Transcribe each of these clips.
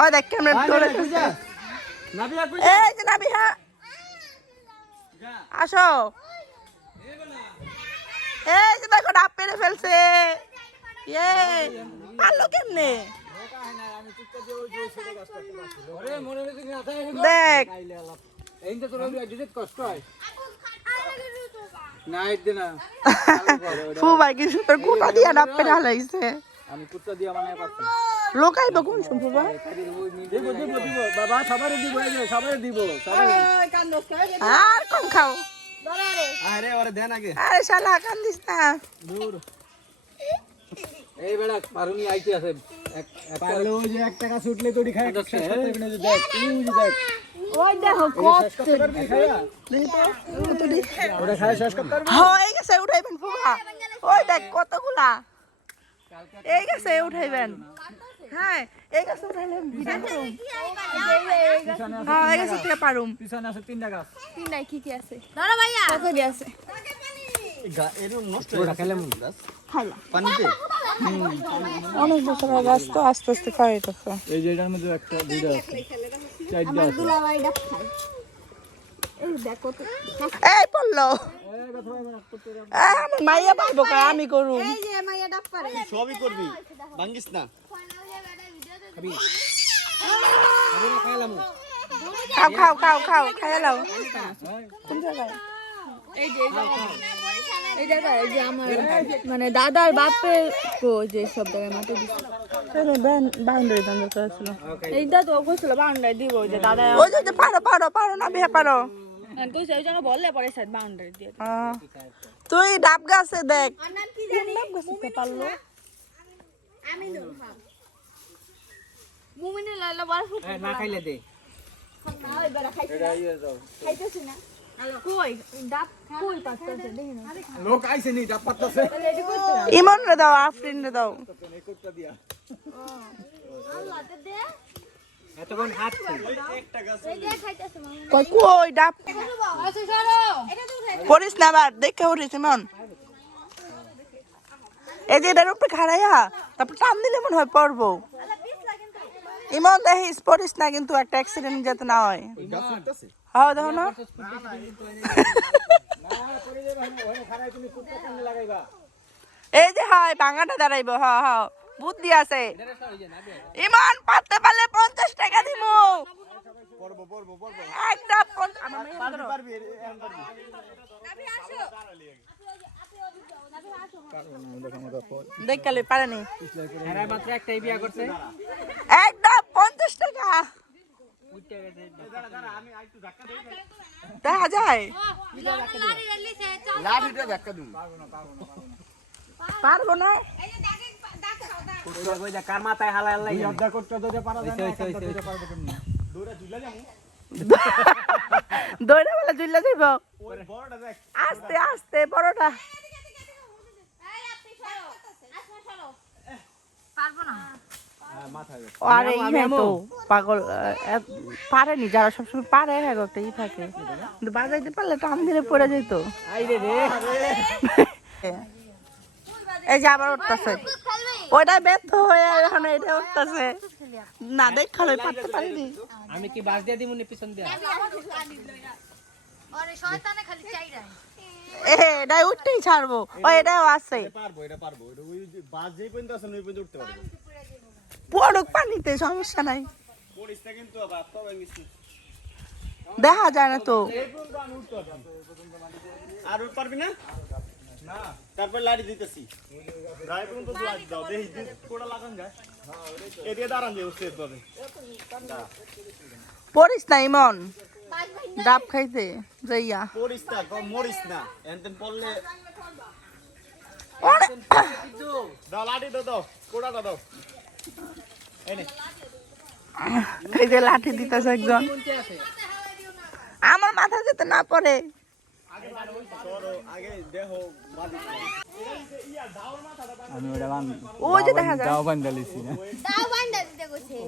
ও দেখ কেমন তোরে নাবিয়া কই এই যে নাবিহা আসো এই যে দেখো ডাব পেরে ফেলছে ইয়ে পারলো কেমনে দেখ এইটা তোর ডিজিট কষ্ট হয় না এদিন না ফু ভাই কি সুন্দর কোটা দিয়া ডাব পেরে হালাইছে আমি কুত্তা দিয়া বানায় পাচ্ছি লোকাই বা কোন শুনবো বা দিব দিব দিব বাবা সবারে দিব এই যে সবারে দিব সবারে আর কম খাও আরে ওরে দেন আগে আরে শালা কান্দিস না দূর এই বেড়া পারুনি আইতে আছে এক পারলে ওই যে 1 টাকা ছুটলে তোড়ি খায় শেষ করতে হবে না যে দেখ এই যে দেখ ওই দেখো কত খায়া ওরে খায় শেষ করতে পারবি হয়ে গেছে উঠাইবেন ফুবা ওই দেখ কতগুলা এই গেছে উঠাইবেন হ্যাঁ এই গেছে উঠাইলেন হ্যাঁ এই গেছে থেকে পারুম পিছনে আছে 3টা গাছ তিনটাই কি কি আছে ধরো ভাইয়া কত দি আছে এরকম নষ্ট হয়ে গেল গাছ খাইলা পানিতে অনেক বছর গাছ তো আস্তে আস্তে খাইতেছে এই যে এটার মধ্যে একটা দুইটা আছে চারটা আছে দুলাভাই ডাব খায় এই দেখো তো এই পড়লো আমি মাইয়া পারবো কা আমি করুম এই যে মাইয়া ডাব পারে সবই করবি ভাঙ্গিস না খাবি খাইলাম খাও খাও খাও খাও খাইয়া লাও কোন জায়গায় এই যে এই জায়গা এই যে আমার মানে দাদার বাপের কো যে সব জায়গায় মাটি দিছে বাউন্ডারি দান্দর করেছিল এইটা তো কইছিল বাউন্ডারি দিব ওই যে দাদা ওই যে পারো পারো পারো না বিয়ে পারো কইছে ওই জন্য বললে পরে সাইড বাউন্ডারি দিয়ে তুই ডাব গাছে দেখ আর নাম কি জানি ডাব গাছে পারলো আমি নুন মুমিনে লালা বার ফুট না খাইলে দে না ওই বেড়া খাইতেছি না কই ডাব কই পাচ্ছে দেখি না লোক আইছে নি ডাব পাতাছে ইমন রে দাও আফরিন রে দাও এই কুত্তা দিয়া আল্লাহ তে দে এতক্ষণ হাত একটা গাছ এই যে খাইতেছে মামা কই কই ডাব আচ্ছা চলো এটা তো উঠাই পড়িস না আবার দেখে উঠিস ইমন এই যে এটার উপরে খাড়াইয়া তারপর টান দিলে মনে হয় পড়বো ইমন দেখিস পড়িস না কিন্তু একটা অ্যাক্সিডেন্ট যাতে না হয় হ্যাঁ দেখো না এই যে হয় ভাঙাটা দাঁড়াইবো হ্যাঁ হ্যাঁ বুদ্ধি আছে ইমন পারতে পারলে 50 টাকা দিব একটা দেখলে পারেনি মাত্র একটাই বিয়া করছে একটা 50 টাকা দেখা যায় লাঠিটা ধাক্কা দিন পারবো না কার মাথায় হালা হালা অর্ধা করতে যদি পারা যায় না পারবো কেমনে দৌড়া ঝুলা যামু দৌড়া বলে ঝুলা যাইব আস্তে আস্তে বড়টা এই আপনি সরো আসমা সরো পারবো না আরে ইহে তো পাগল পারেনি যারা সবসময় পারে হ্যাঁ একটা ই থাকে কিন্তু বাজাইতে পারলে টান দিলে পড়ে যেত আইরে রে এই যে আবার উঠতেছে ওইটা ব্যর্থ হয়ে এখন এটা উঠতেছে না দেখালে পারতে পারিনি আমি কি বাস দিয়ে দিমু নি পিছন দিয়া আরে শয়তানে খালি চাইরা এটাই উঠতেই ছাড়বো ও এটাও আছে পারবো এটা ওই বাস যেই পর্যন্ত আছে ওই পর্যন্ত উঠতে পারবো পড়ুক পানিতে সমস্যা নাই পরিস্থিতি কিন্তু আবার তো ভাঙিছি দেখা যায় না তো আর উঠ পারবি না না তারপর লাড়ি দিতেছি রায় পর্যন্ত লাড়ি দাও দেখি কোড়া লাগান যায় এদিকে দাঁড়ান যে উঠতে হবে পড়িস না ইমন ডাব খাইতে যাইয়া পড়িস না মরিস না এনতেন পড়লে দাও লাড়ি দাও কোড়াটা দাও এই যে লাঠি দিতেছে একজন আমার মাথা যেতে না পড়ে ওই যে দেখা যায় দাও বাইন্দা দিতে কইছে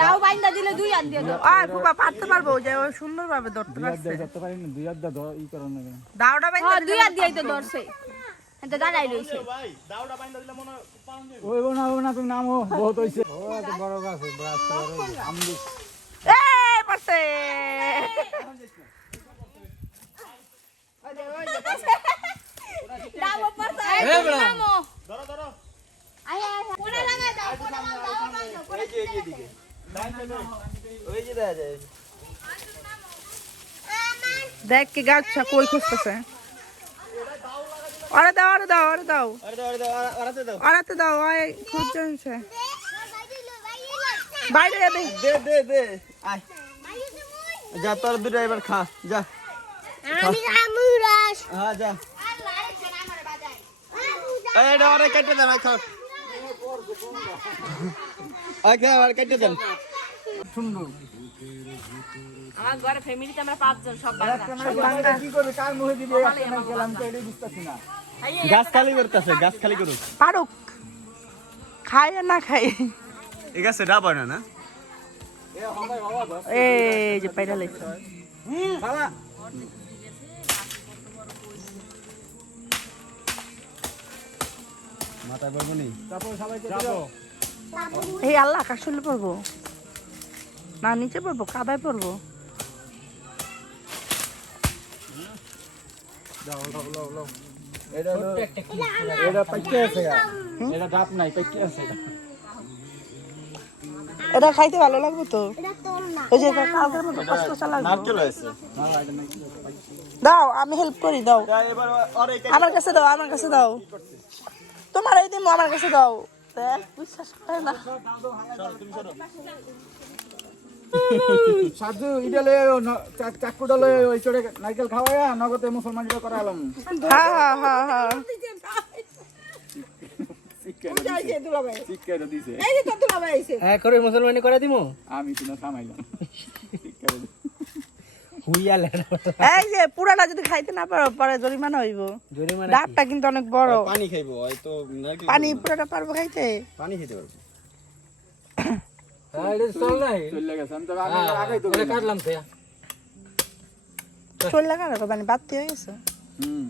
দাও বাইন্দা দিলে দুই হাত দিয়ে দাও আর বাবা পারতে পারবো যে ও সুন্দরভাবে ধরতে পারছে ধরতে পারি না দুই হাত দাও ই করো না দাওটা বাইন্দা হ্যাঁ দুই হাত দিয়ে তো ধরছে তো দাদাই রইছে ভাই দাওটা বাইন্দা দিলে মনে পাউন যাবে ওইব না তুমি নামো বহুত হইছে ও এত বড় গাছ ব্রাশ করে আমদি এই পারছে দাও পারছে নামো ধরো ধরো আয় কোনা লাগা দাও কোনা দাও এই যে এদিকে ওই যে দেখা যায় দেখ কি গাছ কই খুঁজতেছে আরে দাও আরে দাও আরে দাও আরে দাও আরাতে দাও আরাতে দাও আয় খুঁজছে বাইরে যাবে দে আয় যা তোর দুটো এবার খা যা আমি আমুরাস হ্যাঁ যা আল্লাহ আরে খানা আমারে বাজায় এই ডরে কেটে দেন খা আগে আর কেটে দেন সুন্দর আমার ঘরে ফ্যামিলিতে আমরা 5 জন সব বাংলা কি করবে কার মুখে দিবে একটা না গেলাম তো এটাই বুঝতাছি না গাছ খালি করতেছে গাছ খালি করুক পারুক খাই আর না খাই ঠিক আছে ডাব না না এই যে পাইরা লাইছে বাবা মাথা করবো নি তারপর সবাইকে যাবো এই আল্লাহ আকাশ চলে পড়বো না নিচে পড়বো কাদায় পড়বো এটা পাইতে আছে এটা ডাব নাই পাইতে আছে এটা খাইতে ভালো লাগবে তো ওই যে কালকের মতো কষ্ট লাগবে নারকেল আছে দাও আমি হেল্প করি দাও এবার আরে আমার কাছে দাও আমার কাছে দাও তোমার এই দিন আমার কাছে দাও দেখ বিশ্বাস করে না সাধু ইটা লয়ে চাকুটা লয়ে ওই চড়ে নারকেল খাওয়ায়া নগদে মুসলমানরা করালাম হ্যাঁ হ্যাঁ হ্যাঁ হ্যাঁ শিক্ষা দিছে হ্যাঁ করে মুসলমানি করে দিমু আমি কিনা থামাইলাম হুইয়া লেড়া এই যে পুরাটা যদি খাইতে না পারো পরে জরিমানা হইব জরিমানা ডাবটা কিন্তু অনেক বড় পানি খাইবো হয়তো নারকেল পানি পুরাটা পারবো খাইতে পানি খেতে পারবো হ্যাঁ এটা চল নাই চলে গেছে আমি তো আগে আগে তো এটা কাটলাম তো চল লাগা রাখো মানে বাতি হয়ে গেছে হুম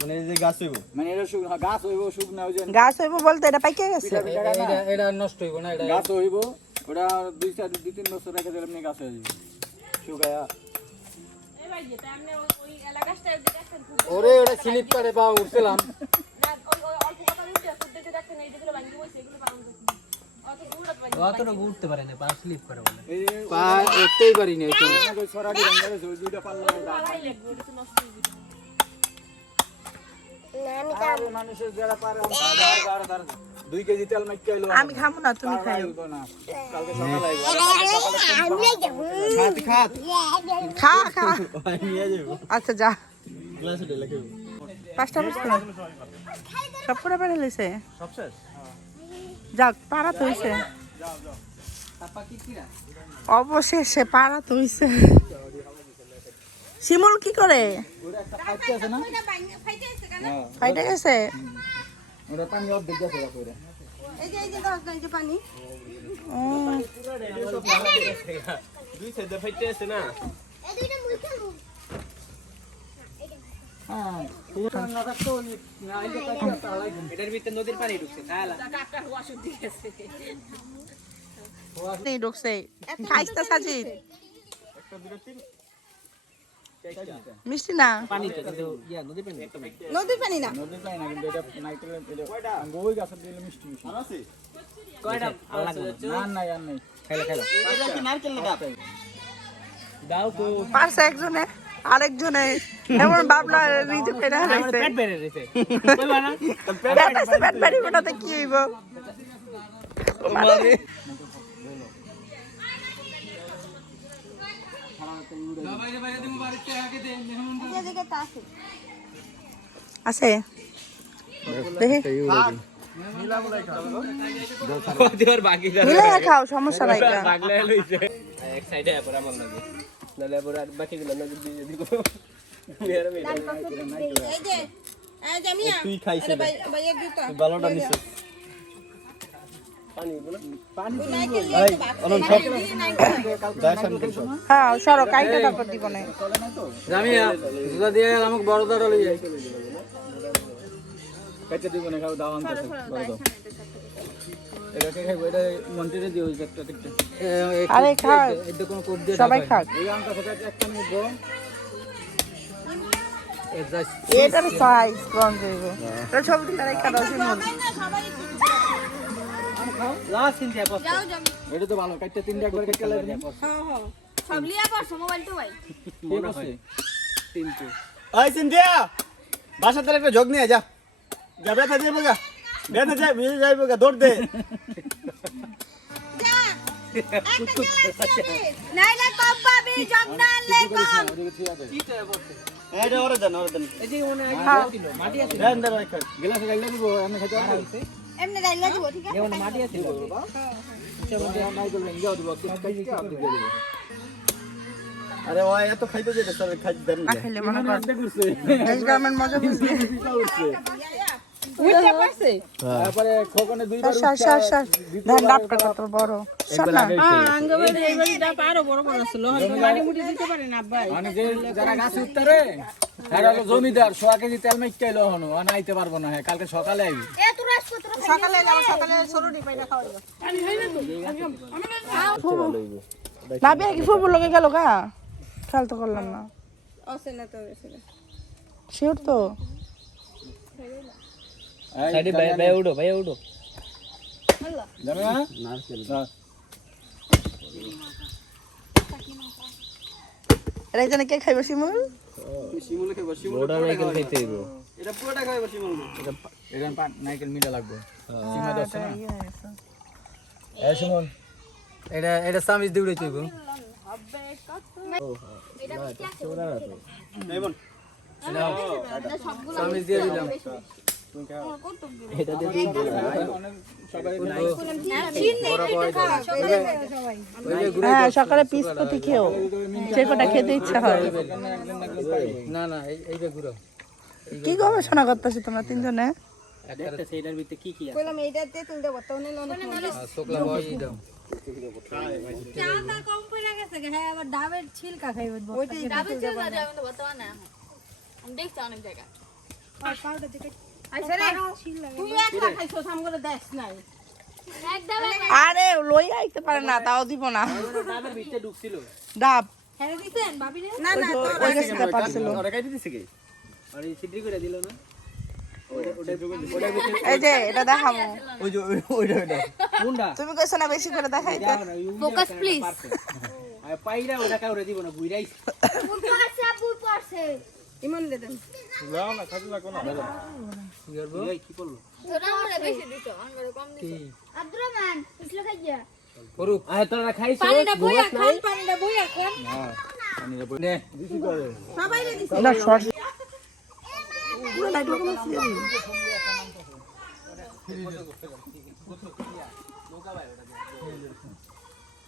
মানে এই যে গাছ হইবো মানে এটা গাছ হইব শুকনা ওই যে গাছ হইব বলতে এটা পাইকে গেছে এটা এটা নষ্ট হইব না এটা গাছ হইব ওটা 2-3 বছর রেখে দিলে এমনি গাছ হয়ে যাবে শুকায়া ওরে ওটা স্লিপ করে পা উঠছিলাম অতটা উঠতে পারে না পা স্লিপ করে বলে পা উঠতেই পারি না তো ওই ছড়াটি রঙের আছে ওই দুইটা পাল্লা মানুষের যারা পারে 2 কেজি তেল মাইকাইলো আমি খাবো না তুমি খাইও না কালকে সকালে খাত খা খা নিয়ে যাবো আচ্ছা যা গ্লাসে ঢেলে খাইবো 5টা বসে সব করে পেরে লইছে সব শেষ যাক পারা তো হইছে অবশেষে পারা তো হইছে শিমুল কি করে ফাইটে গেছে ওটা পানি অর্ধেক গেছে ওরা দুই সাইডে ফাইটে আছে না এটার ভিতরে নদীর পানি ঢুকছে খায়ালা নেই ঢুকছে খাইস্তা সাজিদ মিষ্টি না পানি তো কিন্তু ইয়া নদীর পানি একটা নদীর পানি না নদীর পানি না কিন্তু এটা নাইট্রোজেন এটা ওই গাছের দিলে মিষ্টি মিষ্টি আর আছে কয়টা আল্লাহ না নাই আর নাই খাইলা খাইলা এটা কি নারকেল না দাও তো পারছে একজনে আরেকজনে এমন বাবলা রিজে পেরা হইছে পেট বেড়ে রইছে বলবা না পেট আছে পেট বেরিব না তো কি হইব মারে আছে দেখি ওদের বাকি মিলে খাও সমস্যা নাই বাগলে লইছে এক সাইডে পড়া মন লাগে নালে পড়া বাকি গুলো নদী দিয়ে দিব মেরে মেরে তুই খাইছিস তুই ভালোটা নিছিস পানি বল পানি এই অনন সব দাশান কিছু হ্যাঁ সরো কাইটা তারপর দিব না জামিয়া জুতা দিয়ে আমাকে বড় দড় লই যাই কেটে দিব না খাও দাও আনতে এটা কে খাইবো এটা মন্দিরে দিও একটা টিকটা আরে খাক এটা কোন কোপ দিয়ে সবাই খাক এই আমটা খেতে একটা মিনিট গো এটার সাইজ কোন দেবো এটা ছবি তুলে রেখে দাও শিমুল লাস্ট সিন দিয়া পড়ছ এটা তো ভালো কাটতে তিনটা একবার কেটে লাগে সব লিয়া পড়ছো মোবাইল তো ভাই ঠিক আছে তিনটে ওই সিনথিয়া বাসার তার একটা জগ নিয়ে যা যা ব্যথা যাইবো গা ব্যথা যাইবো গা দৌড় দে নাইলে কম পাবি জগ না আনলে কম এটা ওরে দেন এই যে মনে হয় ছিল মাটি আছে দেন দেন ভাই গ্লাসে গাইলে দিব আমি খেতে পারবো এমনি ডাইলা দিব ঠিক আছে যেমন মাটি আছে নাইকেল ভেঙে দিব কাটতে আপনি দিয়ে দিব আরে ওই এত খাইতে যেতে স্যার খাইতে দেন না খেলে মনে কর করছে এই গ্রামের মজা বুঝলি উইটা পারছে তারপরে খোকনে দুইবার শাস শাস শাস ধান ডাবটা কত বড় সব না আঙ্গবাড়ি এইবারটা পারো বড় বড় ছিল মাটি মুটি দিতে পারে না ভাই মানে যে যারা গাছে উঠতারে এরা হলো জমিদার 100 কেজি তেল মাইকাইলো হনো আর আইতে পারবো না হ্যাঁ কালকে সকালে আইবি এ তুই রাজপুত্র সকালে যাব সকালে সরুটি পাইনা খাওয়া না বে কি ফুটবল লগে গেল গা খেল তো করলাম না অসেনা তো অসেনা শিওর তো সাইডে ভাই উঠো জানো না এর জন্য কে খাইবে শিমুল শিমুলে খাইবো বড় নাইকেল খাইতে হইব এটা পুরোটা খাইবো শিমুল এটা নাইকেল মিলা লাগবে সিমা দছ না এই শিমুল এটা সামিজ দিউড়ে তুইবো নেবন সামিজ দিয়ে দিলাম এটা দিয়ে দিন হ্যাঁ সকালে পিস প্রতি খেও যে কটা খেতে ইচ্ছা হয় না না এইটা ঘুরো কি গবেষণা করতেছো তোমরা তিনজনে একটা সেইটার ভিতরে কি কি আছে কইলাম এইটাতে তুলতে বর্তমানে অনেক শুকলা হই দাও চাটা কম পড়ে গেছে হ্যাঁ আবার ডাবের ছিলকা খাইব ওইটা ডাবের ছিলকা দিয়ে আমি তো বর্তমানে আমি দেখছি অনেক জায়গা পাউডার দিকে আইছে রে তুই একলা খাইছস আমগরে দেখ নাই একদম আরে লই আইতে পারে না তাও দিব না ডাবের ভিতরে ঢুকছিল ডাব হ্যাঁ দিছেন ভাবি রে না না ওই গাছটা পারছিল ওরে কাইতে দিছে কি আর এই সিদ্রি করে দিল না এই যে এটা দেখাবো ওই যে ওইটা কোনটা তুমি কইছো না বেশি করে দেখাইতে ফোকাস প্লিজ আর পাইরা ওটা কাউরে দিব না বুইরাই ফুল পারছে ফুল পারছে ইমন দে দেন যাও না খাইতে লাগো না এই কি করলো তোরা আমরা বেশি দিছো আমরা কম দিছো আব্দুর রহমান ইসলা খাইয়া করু আয় তোরা খাইছো পানিটা বইয়া খান পানিটা বইয়া খান নে সবাই রে দিছে না শর্ট পুরো লাগলো কোন সিরি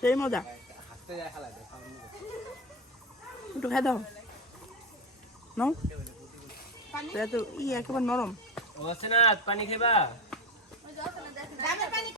সেই মজা একটু খাই দাও নো তো ই একেবারে নরম ও আছে না পানি খাইবা